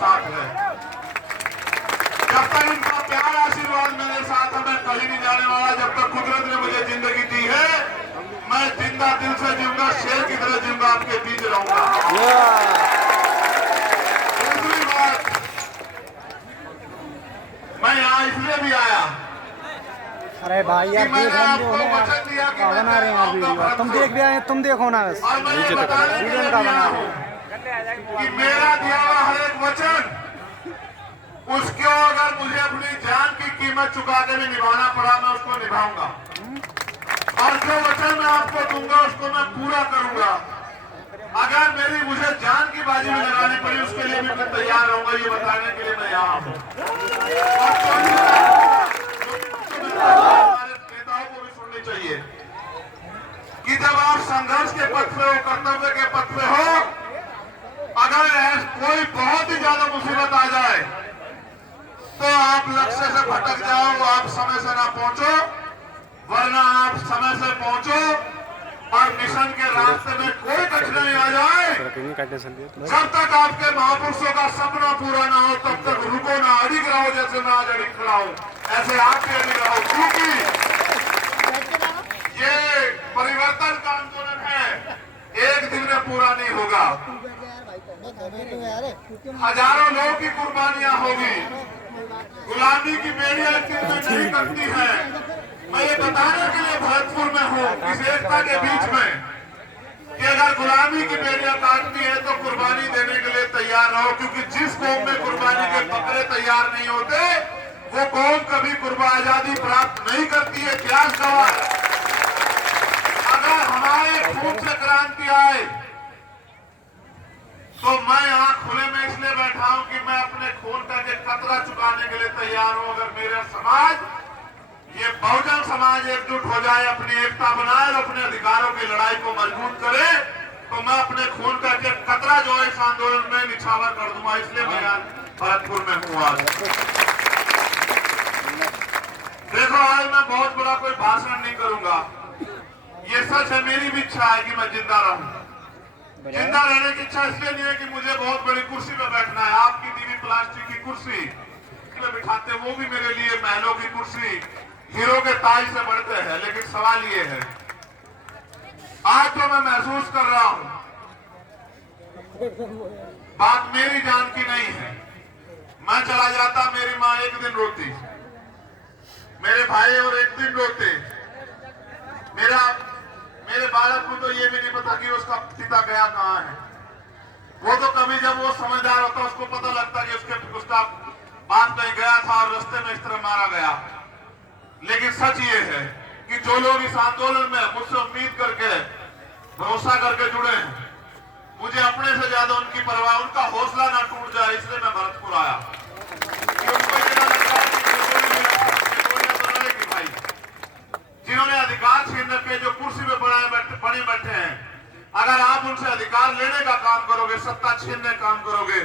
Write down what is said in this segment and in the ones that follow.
साथ है। जब तक इनका प्यार आशीर्वाद मेरे साथ है, मैं कहीं नहीं जाने वाला। जब तक कुदरत ने मुझे जिंदगी दी है, मैं जिंदा दिल से जीऊंगा, शेर की तरह जीऊंगा, आपके बीच रहूंगा। दूसरी बात, मैं यहाँ इसलिए भी आया, अरे भाई यार देख रहे आपको वचन दिया कि मैं बना रहे हैं यार वीडियो, तुम देख भी आए, तुम देखो ना बस और मैं ये बताने के लिए भी आया हूँ कि मेरा दिया हुआ हर एक वचन, उसको अगर मुझे अपनी जान की कीमत चुका के भी निभाना पड़ा, मैं उसको निभाऊंगा। और जो वचन मैं आपको दूंगा उसको मैं पूरा करूंगा। अगर मुझे जान की बाजी में लगानी पड़ी, उसके लिए भी मैं तैयार रहूंगा। ये बताने के लिए मैं यहाँ हूँ। और हमारे नेताओं को भी सुननी चाहिए कि जब आप संघर्ष के पथ पे हो, कर्तव्य के पथ पे हो, अगर कोई बहुत ही ज्यादा मुसीबत आ जाए तो आप लक्ष्य से भटक जाओ, आप समय से ना पहुंचो, वरना आप समय से पहुंचो और मिशन के रास्ते में कोई कठिनाई आ जाए, जब तक आपके महापुरुषों का सपना पूरा ना हो तब तक रुको ना, अड़िग रहो। जैसे मैं आज अड़िग खड़ा हूं, ऐसे आप भी अड़िग रहो, क्योंकि ये परिवर्तन का आंदोलन है, एक दिन में पूरा नहीं होगा। हजारों लोगों की कुर्बानियां होगी। गुलामी की बेड़ियां एक दिन में नहीं करती है। मैं ये बताने के लिए भरतपुर में हूँ, इस एकता के बीच में, कि अगर गुलामी की बेड़ियां काटती है तो कुर्बानी देने के लिए तैयार रहो। क्योंकि जिस कौम में कुर्बानी के बकरे तैयार नहीं होते, वो कौम कभी आजादी प्राप्त नहीं करती है। इतिहास गवाह है। अगर हमारे खून से क्रांति आए तो मैं यहाँ खुले में इसलिए बैठा हूँ कि मैं अपने खून का एक कतरा चुकाने के लिए तैयार हूँ। अगर मेरा समाज, ये बहुजन समाज एकजुट हो जाए, अपनी एकता बनाए और अपने अधिकारों की लड़ाई को मजबूत करे, तो मैं अपने खून का एक कतरा जो है इस आंदोलन में निछावर कर दूंगा। इसलिए मैं यहाँ भरतपुर में हूँ आज। देखो, आज मैं बहुत बड़ा कोई भाषण नहीं करूंगा। ये सच है, मेरी भी इच्छा है कि मैं जिंदा रहूं। जिंदा रहने की इच्छा इसलिए नहीं है कि मुझे बहुत बड़ी कुर्सी पे बैठना है। आपकी दीवी प्लास्टिक की कुर्सी में बिठाते, वो भी मेरे लिए महलों की कुर्सी, हीरो के ताज से बढ़ते हैं। लेकिन सवाल ये है, आज तो मैं महसूस कर रहा हूं, बात मेरी जान की नहीं है। मैं चला जाता, मेरी माँ एक दिन रोती, मेरे भाई और एक दिन रोते, मेरे बालक को तो ये भी नहीं पता कि उसका पिता गया कहाँ है। वो तो कभी जब वो समझदार होता, उसको पता लगता कि उसका बाप कहीं गया था और रास्ते में इस तरह मारा गया। लेकिन सच ये है कि जो लोग इस आंदोलन में मुझसे उम्मीद करके, भरोसा करके जुड़े हैं, मुझे अपने से ज्यादा उनकी परवाह, उनका हौसला ना टूट जाए, इसलिए मैं भरतपुर आया। उनको ये ना लग रहा है कि भाई जिन्होंने अधिकार छीनने पे, जो कुर्सी पे बने बैठे हैं, अगर आप उनसे अधिकार लेने का काम करोगे, सत्ता छीनने का काम करोगे,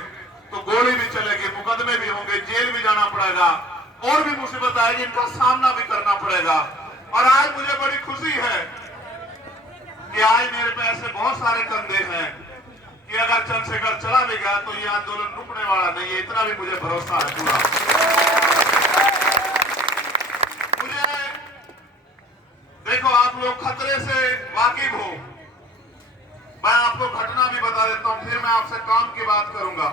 तो गोली भी चलेगी, मुकदमे भी होंगे, जेल भी जाना पड़ेगा, और भी मुसीबत आएगी, इनका सामना भी करना पड़ेगा। और आज मुझे बड़ी खुशी है कि आज मेरे पे ऐसे बहुत सारे कंधे हैं कि अगर चंद्रशेखर चला भी गया तो ये आंदोलन रुकने वाला नहीं है। इतना भी मुझे भरोसा है पूरा। देखो, आप लोग खतरे से वाकिफ हो, मैं आपको घटना भी बता देता हूं, फिर मैं आपसे काम की बात करूंगा।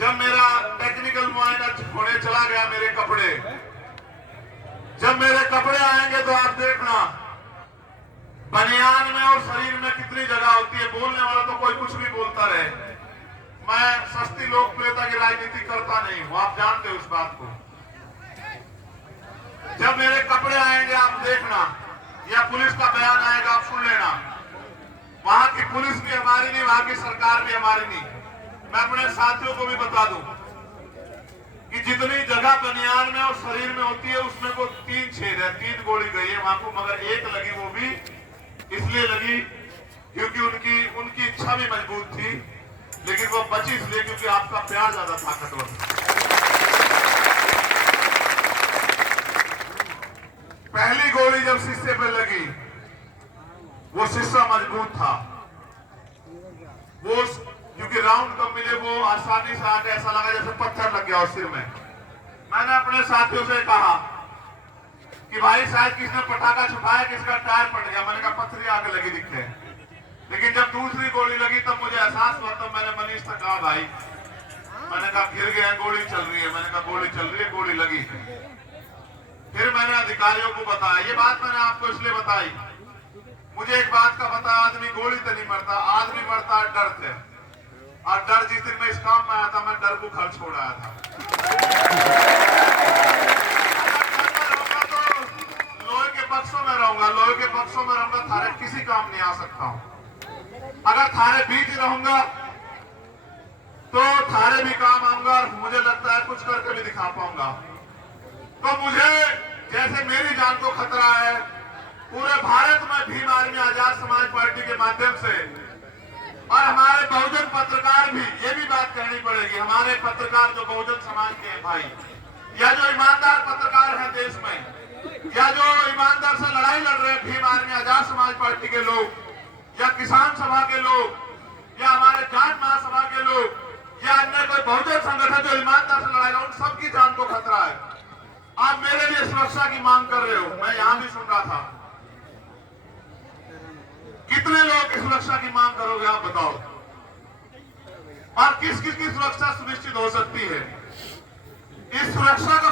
जब मेरा टेक्निकल मुआयना होने चला गया, मेरे कपड़े, जब मेरे कपड़े आएंगे तो आप देखना, बनियान में और शरीर में कितनी जगह होती है। बोलने वाला तो कोई कुछ भी बोलता रहे, मैं सस्ती लोकप्रियता की राजनीति करता नहीं हूं, आप जानते हो इस बात को। जब मेरे कपड़े आएंगे आप देखना, या पुलिस का बयान आएगा आप सुन लेना, वहां की पुलिस भी हमारी नहीं, वहां की सरकार भी हमारी नहीं। मैं अपने साथियों को भी बता दूं कि जितनी जगह बनियान में और शरीर में होती है, उसमें को 3 छेद है, 3 गोली गई है वहां को, मगर एक लगी, वो भी इसलिए लगी क्योंकि उनकी इच्छा भी मजबूत थी, लेकिन वो बची इसलिए क्योंकि आपका प्यार ज्यादा ताकतवर था। पहली गोली जब शीशे पे लगी, वो शीशा मजबूत था, वो क्योंकि राउंड मुझे वो आसानी से आके ऐसा लगा जैसे पत्थर लग गया उस सिर में। मैंने अपने साथियों से कहा कि भाई शायद किसने पटाखा छुपाया, किसका टायर पट गया। मैंने कहा पत्थर आगे लगी दिखे। लेकिन जब दूसरी गोली लगी तब मुझे एहसास हुआ। तब मैंने मनीष से कहा भाई, मैंने कहा गिर गया, गोली चल रही है। मैंने कहा गोली चल रही है, गोली लगी है। फिर मैंने अधिकारियों को बताया। ये बात मैंने आपको इसलिए बताई, मुझे एक बात का पता, आदमी गोली तो नहीं मरता, आदमी मरता डर से। और डर जिस दिन मैं इस काम में आया था, मैं डर को घर छोड़ आया था। लोहे के बक्सों में रहूंगा, लोहे के बक्सों में रहूंगा, थारे किसी काम नहीं आ सकता हूं। अगर थारे बीच रहूंगा तो थारे भी काम आऊंगा और मुझे लगता है कुछ करके भी दिखा पाऊंगा। तो मुझे जैसे मेरी जान को खतरा है, पूरे भारत में भीम आर्मी आजाद समाज पार्टी के माध्यम से और हमारे बहुजन पत्रकार भी, ये भी बात कहनी पड़ेगी, हमारे पत्रकार जो बहुजन समाज के हैं भाई, या जो ईमानदार पत्रकार हैं देश में, या जो ईमानदार से लड़ाई लड़ रहे हैं भीम आर्मी आजाद समाज पार्टी के लोग, या किसान सभा के लोग, या हमारे जाट महासभा के लोग, या अन्य कोई बहुजन संगठन जो ईमानदार से लड़ाई, उन सबकी जान को खतरा है। आप मेरे लिए सुरक्षा की मांग कर रहे हो, मैं यहां भी सुन रहा था। कितने लोग की सुरक्षा की मांग करोगे आप बताओ? और किस किस की सुरक्षा सुनिश्चित हो सकती है? इस सुरक्षा को